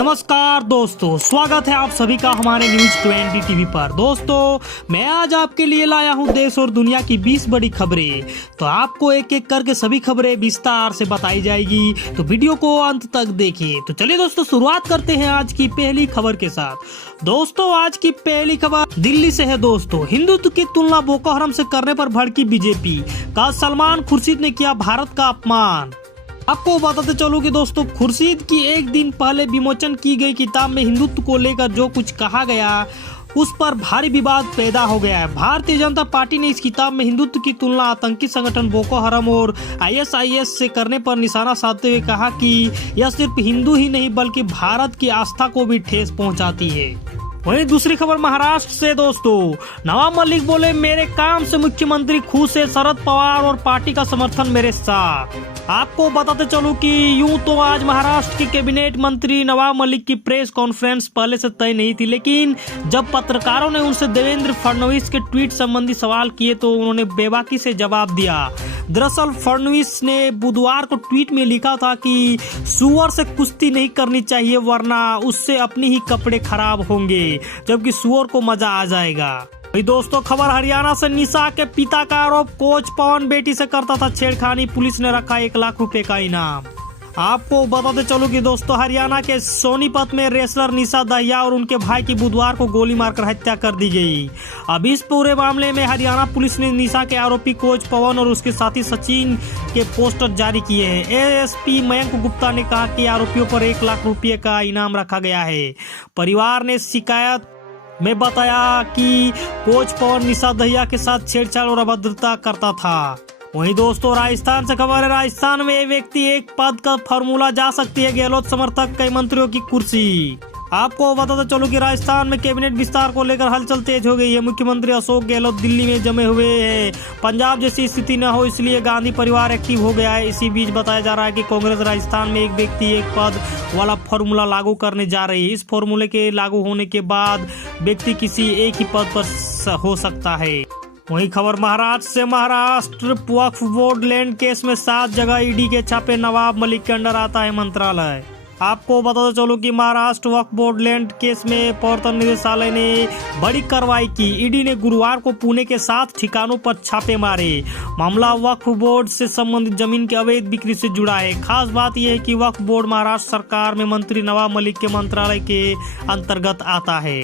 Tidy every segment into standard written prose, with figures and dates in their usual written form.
नमस्कार दोस्तों, स्वागत है आप सभी का हमारे न्यूज 20 टीवी पर। दोस्तों, मैं आज आपके लिए लाया हूं देश और दुनिया की 20 बड़ी खबरें। तो आपको एक एक करके सभी खबरें विस्तार से बताई जाएगी, तो वीडियो को अंत तक देखिए। तो चलिए दोस्तों, शुरुआत करते हैं आज की पहली खबर के साथ। दोस्तों, आज की पहली खबर दिल्ली से है। दोस्तों, हिंदुत्व की तुलना बोको हराम से करने पर भड़की बीजेपी, कहा सलमान खुर्शीद ने किया भारत का अपमान। आपको बताते चलो कि दोस्तों, खुर्शीद की एक दिन पहले विमोचन की गई किताब में हिंदुत्व को लेकर जो कुछ कहा गया उस पर भारी विवाद पैदा हो गया है। भारतीय जनता पार्टी ने इस किताब में हिंदुत्व की तुलना आतंकी संगठन बोको हराम और आईएसआईएस से करने पर निशाना साधते हुए कहा कि यह सिर्फ हिंदू ही नहीं बल्कि भारत की आस्था को भी ठेस पहुंचाती है। वहीं दूसरी खबर महाराष्ट्र से। दोस्तों, नवाब मलिक बोले मेरे काम से मुख्यमंत्री खुश है, शरद पवार और पार्टी का समर्थन मेरे साथ। आपको बताते चलूं कि यूं तो आज महाराष्ट्र के कैबिनेट मंत्री नवाब मलिक की प्रेस कॉन्फ्रेंस पहले से तय नहीं थी, लेकिन जब पत्रकारों ने उनसे देवेंद्र फडणवीस के ट्वीट संबंधी सवाल किए तो उन्होंने बेबाकी से जवाब दिया। दरअसल फडणवीस ने बुधवार को ट्वीट में लिखा था कि सुअर से कुश्ती नहीं करनी चाहिए वरना उससे अपनी ही कपड़े खराब होंगे, जबकि सुअर को मजा आ जाएगा। दोस्तों, खबर हरियाणा से। निशा के पिता का आरोप कोच पवन बेटी से करता था छेड़खानी, पुलिस ने रखा 1 लाख रुपए का इनाम। आपको बताते चलो कि दोस्तों, हरियाणा के सोनीपत में रेसलर निशा दहिया और उनके भाई की बुधवार को गोली मारकर हत्या कर दी गई। अब इस पूरे मामले में हरियाणा पुलिस ने निशा के आरोपी कोच पवन और उसके साथी सचिन के पोस्टर जारी किए हैं। एएसपी मयंक गुप्ता ने कहा कि आरोपियों पर 1 लाख रुपए का इनाम रखा गया है। परिवार ने शिकायत में बताया कि कोच पवन निशा दहिया के साथ छेड़छाड़ और अभद्रता करता था। वहीं दोस्तों, राजस्थान से खबर है। राजस्थान में व्यक्ति एक पद का फॉर्मूला जा सकती है, गहलोत समर्थक कई मंत्रियों की कुर्सी। आपको बताते चलो कि राजस्थान में कैबिनेट विस्तार को लेकर हलचल तेज हो गई है। मुख्यमंत्री अशोक गहलोत दिल्ली में जमे हुए हैं। पंजाब जैसी स्थिति न हो इसलिए गांधी परिवार एक्टिव हो गया है। इसी बीच बताया जा रहा है कि कांग्रेस राजस्थान में एक व्यक्ति एक पद वाला फॉर्मूला लागू करने जा रही है। इस फॉर्मूले के लागू होने के बाद व्यक्ति किसी एक ही पद पर हो सकता है। वही खबर महाराष्ट्र से। महाराष्ट्र वक्फ बोर्ड लैंड केस में 7 जगह ईडी के छापे, नवाब मलिक के अंडर आता है मंत्रालय। आपको बताते चलो कि महाराष्ट्र वक्फ बोर्ड लैंड केस में प्रवर्तन निदेशालय ने बड़ी कार्रवाई की। ईडी ने गुरुवार को पुणे के 7 ठिकानों पर छापे मारे। मामला वक्फ बोर्ड से संबंधित जमीन की अवैध बिक्री से जुड़ा है। खास बात यह है कि वक्फ बोर्ड महाराष्ट्र सरकार में मंत्री नवाब मलिक के मंत्रालय के अंतर्गत आता है।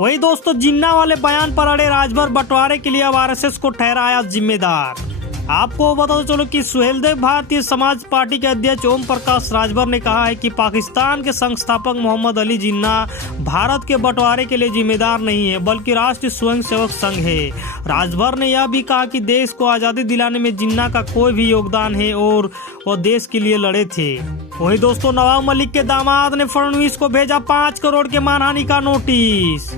वही दोस्तों, जिन्ना वाले बयान पर अड़े राजभर, बंटवारे के लिए अब आरएसएस को ठहराया जिम्मेदार। आपको बताते चलो कि सुहेलदेव भारतीय समाज पार्टी के अध्यक्ष ओम प्रकाश राजभर ने कहा है कि पाकिस्तान के संस्थापक मोहम्मद अली जिन्ना भारत के बंटवारे के लिए जिम्मेदार नहीं है बल्कि राष्ट्रीय स्वयंसेवक संघ है। राजभर ने यह भी कहा कि देश को आजादी दिलाने में जिन्ना का कोई भी योगदान है और वो देश के लिए लड़े थे। वही दोस्तों, नवाब मलिक के दामाद ने फडणवीस को भेजा 5 करोड़ के मानहानि का नोटिस।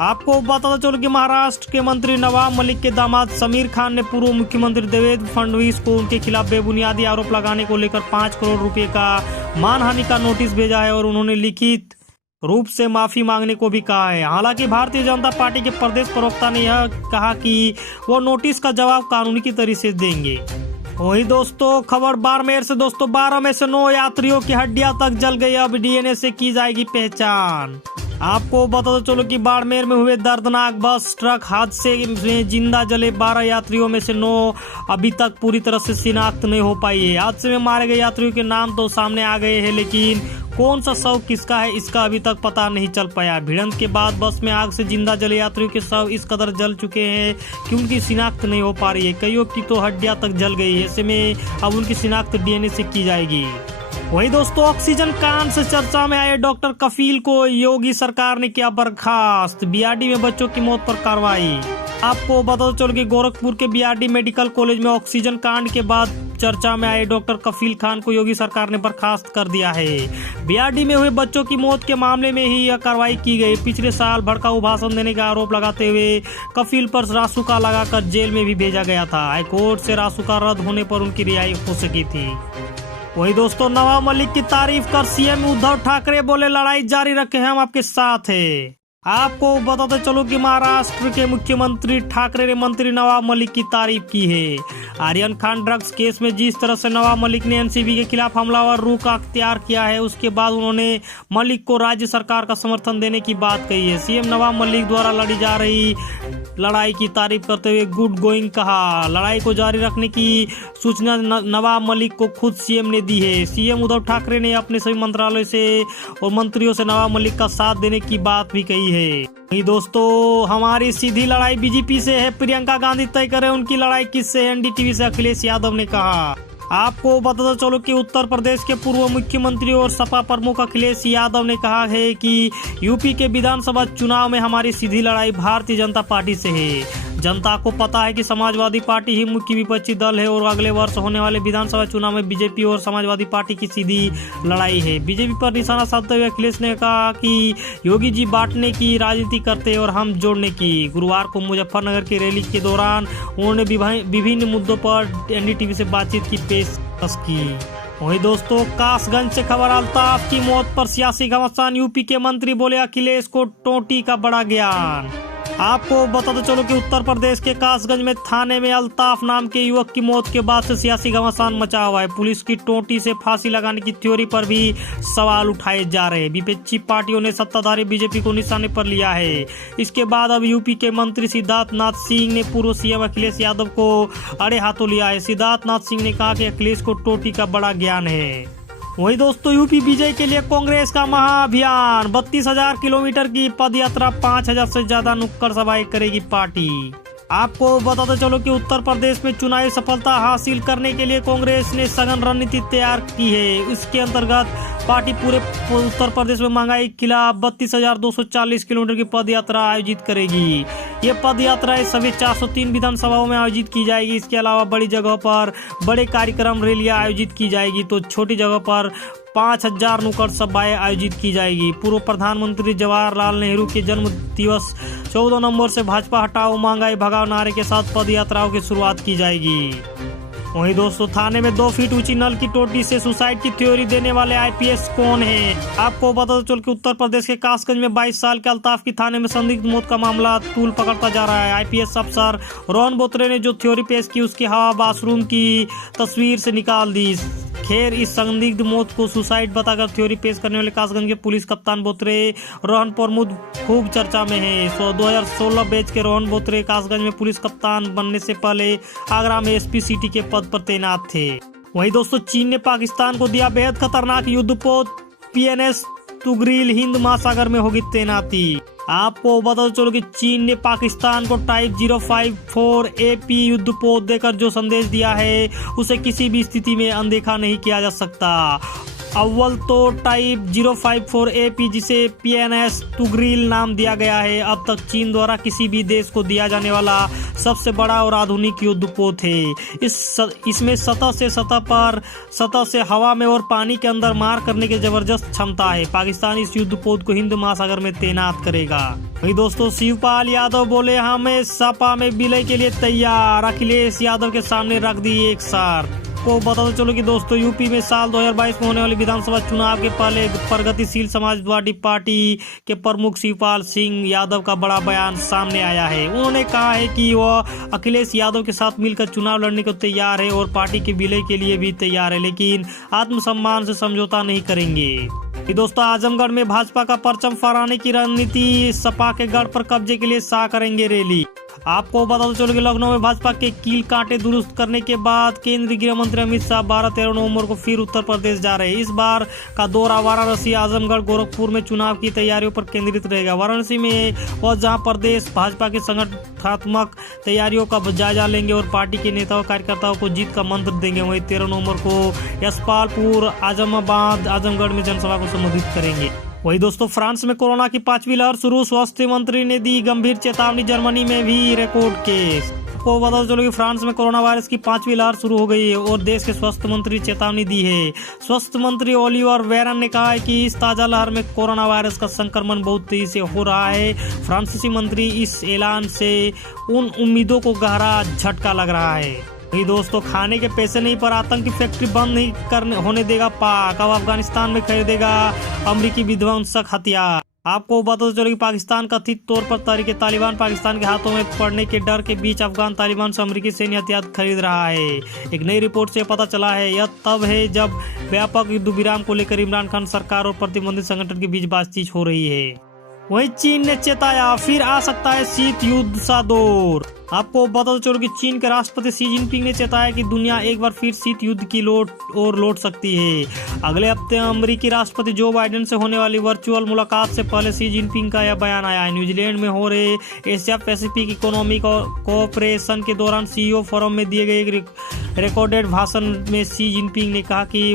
आपको बताता चलो कि महाराष्ट्र के मंत्री नवाब मलिक के दामाद समीर खान ने पूर्व मुख्यमंत्री देवेंद्र फडणवीस को उनके खिलाफ बेबुनियादी आरोप लगाने को लेकर 5 करोड़ रुपए का मानहानि का नोटिस भेजा है और उन्होंने लिखित रूप से माफी मांगने को भी कहा है। हालांकि भारतीय जनता पार्टी के प्रदेश प्रवक्ता ने यह कहा कि वो नोटिस का जवाब कानूनी की तरीके से देंगे। वही दोस्तों, खबर बाड़मेर से। दोस्तों, 12 में से 9 यात्रियों की हड्डियां तक जल गई, अब डीएनए से की जाएगी पहचान। आपको बताते चलो कि बाड़मेर में हुए दर्दनाक बस ट्रक हादसे में जिंदा जले 12 यात्रियों में से 9 अभी तक पूरी तरह से शिनाख्त नहीं हो पाई है। हादसे में मारे गए यात्रियों के नाम तो सामने आ गए हैं, लेकिन कौन सा शव किसका है इसका अभी तक पता नहीं चल पाया। भिड़ंत के बाद बस में आग से जिंदा जले यात्रियों के शव इस कदर जल चुके हैं कि उनकी शिनाख्त नहीं हो पा रही है। कईयों की तो हड्डियां तक जल गई है। ऐसे में अब उनकी शिनाख्त डीएनए से की जाएगी। वही दोस्तों, ऑक्सीजन कांड से चर्चा में आए डॉक्टर कफील को योगी सरकार ने किया बर्खास्त। बीआरडी में बच्चों की मौत पर कार्रवाई। आपको बता चलो कि गोरखपुर के बीआरडी मेडिकल कॉलेज में ऑक्सीजन कांड के बाद चर्चा में आए डॉक्टर कफील खान को योगी सरकार ने बर्खास्त कर दिया है। बीआरडी में हुए बच्चों की मौत के मामले में ही यह कार्रवाई की गई। पिछले साल भड़काऊ भाषण देने का आरोप लगाते हुए कफील पर रासुका लगाकर जेल में भी भेजा गया था। हाईकोर्ट से रासुका रद्द होने पर उनकी रिहाई हो सकी थी। वही दोस्तों, नवाब मलिक की तारीफ कर सीएम उद्धव ठाकरे बोले लड़ाई जारी रखे, हम आपके साथ हैं। आपको बताते चलो कि महाराष्ट्र के मुख्यमंत्री ठाकरे ने मंत्री नवाब मलिक की तारीफ की है। आर्यन खान ड्रग्स केस में जिस तरह से नवाब मलिक ने एनसीबी के खिलाफ हमलावर रुख अख्तियार किया है, उसके बाद उन्होंने मलिक को राज्य सरकार का समर्थन देने की बात कही है। सीएम नवाब मलिक द्वारा लड़ी जा रही लड़ाई की तारीफ करते हुए गुड गोइंग कहा। लड़ाई को जारी रखने की सूचना नवाब मलिक को खुद सीएम ने दी है। सीएम उद्धव ठाकरे ने अपने सभी मंत्रालय से और मंत्रियों से नवाब मलिक का साथ देने की बात भी कही है। दोस्तों, हमारी सीधी लड़ाई बीजेपी से है, प्रियंका गांधी तय करें उनकी लड़ाई किससे है, एनडीटीवी से अखिलेश यादव ने कहा। आपको बताते चलो कि उत्तर प्रदेश के पूर्व मुख्यमंत्री और सपा प्रमुख अखिलेश यादव ने कहा है कि यूपी के विधानसभा चुनाव में हमारी सीधी लड़ाई भारतीय जनता पार्टी से है। जनता को पता है कि समाजवादी पार्टी ही मुख्य विपक्षी दल है और अगले वर्ष होने वाले विधानसभा चुनाव में बीजेपी और समाजवादी पार्टी की सीधी लड़ाई है। बीजेपी पर निशाना साधते हुए अखिलेश ने कहा कि योगी जी बांटने की राजनीति करते और हम जोड़ने की। गुरुवार को मुजफ्फरनगर की रैली के दौरान उन्होंने विभिन्न मुद्दों पर एनडीटीवी से बातचीत की पेशकश की। वही दोस्तों, कासगंज से खबर, अल्ताफ की मौत पर सियासी घमासान, यूपी के मंत्री बोले अखिलेश को टोटी का बड़ा ज्ञान। आपको बताते चलो कि उत्तर प्रदेश के कासगंज में थाने में अल्ताफ नाम के युवक की मौत के बाद से सियासी घमासान मचा हुआ है। पुलिस की टोटी से फांसी लगाने की थ्योरी पर भी सवाल उठाए जा रहे हैं। विपक्षी पार्टियों ने सत्ताधारी बीजेपी को निशाने पर लिया है। इसके बाद अब यूपी के मंत्री सिद्धार्थ नाथ सिंह ने पूर्व सीएम अखिलेश यादव को अड़े हाथों लिया है। सिद्धार्थ नाथ सिंह ने कहा कि अखिलेश को टोटी का बड़ा ज्ञान है। वही दोस्तों, यूपी विजय के लिए कांग्रेस का महाअभियान, 32,000 किलोमीटर की पदयात्रा, 5,000 से ज्यादा नुक्कड़ सभाएं करेगी पार्टी। आपको बताते चलो कि उत्तर प्रदेश में चुनावी सफलता हासिल करने के लिए कांग्रेस ने सघन रणनीति तैयार की है। इसके अंतर्गत पार्टी पूरे उत्तर प्रदेश में महंगाई के खिलाफ 32,240 किलोमीटर की पदयात्रा आयोजित करेगी। ये पदयात्राएं सभी 403 विधानसभाओं में आयोजित की जाएगी। इसके अलावा बड़ी जगहों पर बड़े कार्यक्रम रैलियां आयोजित की जाएगी तो छोटी जगह पर 5,000 नुक्कड़ सभाएं आयोजित की जाएगी। पूर्व प्रधानमंत्री जवाहरलाल नेहरू के जन्म दिवस 14 नवंबर से भाजपा हटाओ महंगाई भगाओ नारे के साथ पदयात्राओं की शुरुआत की जाएगी। वहीं दोस्तों, थाने में 2 फीट ऊंची नल की टोटी से सुसाइड की थ्योरी देने वाले आईपीएस कौन है? आपको बता चल कि उत्तर प्रदेश के कासगंज में 22 साल के अल्ताफ की थाने में संदिग्ध मौत का मामला तूल पकड़ता जा रहा है। आईपीएस अफसर रोहन बोत्रे ने जो थ्योरी पेश की उसकी हवा बाथरूम की तस्वीर से निकाल दी। खैर, इस संदिग्ध मौत को सुसाइड बताकर थ्योरी पेश करने वाले कासगंज के पुलिस कप्तान बोत्रे रोहन प्रमुद खूब चर्चा में है। 2016 बैच के रोहन बोत्रे कासगंज में पुलिस कप्तान बनने से पहले आगरा में एसपी सिटी के पद पर तैनात थे। वहीं दोस्तों, चीन ने पाकिस्तान को दिया बेहद खतरनाक युद्धपोत, पीएनएस तुगरील हिंद महासागर में होगी तैनाती। आपको बता चलो कि चीन ने पाकिस्तान को टाइप 054 AP युद्धपोत देकर जो संदेश दिया है उसे किसी भी स्थिति में अनदेखा नहीं किया जा सकता। अव्वल तो टाइप 054 AP जिसे PNS तुगरील नाम दिया गया है, अब तक चीन द्वारा किसी भी देश को दिया जाने वाला सबसे बड़ा और आधुनिक युद्धपोत है। इसमें सतह से हवा में और पानी के अंदर मार करने की जबरदस्त क्षमता है। पाकिस्तान इस युद्धपोत को हिंद महासागर में तैनात करेगा। वही दोस्तों, शिवपाल यादव बोले हमें सपा में विलय के लिए तैयार, अखिलेश यादव के सामने रख दी एक शर्त। को बताते चलो कि दोस्तों, यूपी में साल 2022 में होने वाले विधानसभा चुनाव के पहले प्रगतिशील समाजवादी पार्टी के प्रमुख शिवपाल सिंह यादव का बड़ा बयान सामने आया है। उन्होंने कहा है कि वह अखिलेश यादव के साथ मिलकर चुनाव लड़ने को तैयार है और पार्टी के विलय के लिए भी तैयार है, लेकिन आत्मसम्मान से समझौता नहीं करेंगे। दोस्तों, आजमगढ़ में भाजपा का परचम फहराने की रणनीति, सपा के गढ़ पर कब्जे के लिए शाह करेंगे रैली। आपको बता चलो कि लखनऊ में भाजपा के कील कांटे दुरुस्त करने के बाद केंद्रीय गृह मंत्री अमित शाह 12-13 नवंबर को फिर उत्तर प्रदेश जा रहे हैं। इस बार का दौरा वाराणसी, आजमगढ़, गोरखपुर में चुनाव की तैयारियों पर केंद्रित रहेगा। वाराणसी में वह जहां प्रदेश भाजपा की संगठनात्मक तैयारियों का जायजा लेंगे और पार्टी के नेताओं कार्यकर्ताओं को जीत का मंत्र देंगे। वहीं 13 नवंबर को यशपालपुर, आजमाबाद, आजमगढ़ में जनसभा को संबोधित करेंगे। वही दोस्तों, फ्रांस में कोरोना की 5वीं लहर शुरू, स्वास्थ्य मंत्री ने दी गंभीर चेतावनी। जर्मनी में भी रिकॉर्ड केस। आपको बता चलो कि फ्रांस में कोरोना वायरस की 5वीं लहर शुरू हो गई है और देश के स्वास्थ्य मंत्री चेतावनी दी है। स्वास्थ्य मंत्री ओलिवर वेरन ने कहा है कि इस ताजा लहर में कोरोना वायरस का संक्रमण बहुत तेजी से हो रहा है। फ्रांसीसी मंत्री इस ऐलान से उन उम्मीदों को गहरा झटका लग रहा है। दोस्तों, खाने के पैसे नहीं पर आतंकी फैक्ट्री बंद नहीं होने देगा पाक। अब अफगानिस्तान में खरीदेगा अमेरिकी विध्वंसक हथियार। आपको पता चले कि पाकिस्तान कथित तौर पर तहरीक तालिबान पाकिस्तान के हाथों में पड़ने के डर के बीच अफगान तालिबान से अमेरिकी सैन्य हथियार खरीद रहा है। एक नई रिपोर्ट से पता चला है यह तब है जब व्यापक युद्ध विराम को लेकर इमरान खान सरकार और प्रतिबंधित संगठन के बीच बातचीत हो रही है। वहीं चीन ने चेताया फिर आ सकता है शीत युद्ध सा दौर। आपको पता चलो कि चीन के राष्ट्रपति शी जिनपिंग ने चेताया कि दुनिया एक बार फिर शीत युद्ध की लौट सकती है। अगले हफ्ते अमेरिकी राष्ट्रपति जो बाइडेन से होने वाली वर्चुअल मुलाकात से पहले शी जिनपिंग का यह बयान आया है। न्यूजीलैंड में हो रहे एशिया पैसिफिक इकोनॉमिक कोऑपरेशन के दौरान सीईओ फोरम में दिए गए एक रिकॉर्डेड भाषण में शी जिनपिंग ने कहा कि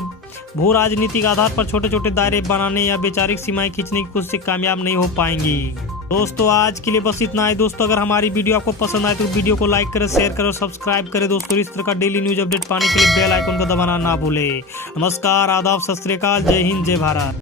भू राजनीतिक आधार पर छोटे छोटे दायरे बनाने या वैचारिक सीमाएं खींचने की कोशिश कामयाब नहीं हो पाएंगी। दोस्तों आज के लिए बस इतना है। दोस्तों अगर हमारी वीडियो आपको पसंद आए तो वीडियो को लाइक करें, शेयर करें और सब्सक्राइब करें। दोस्तों इस तरह का डेली न्यूज अपडेट पाने के लिए बेल आइकन को दबाना ना भूलें। नमस्कार, आदाब, सत श्री अकाल, जय हिंद, जय भारत।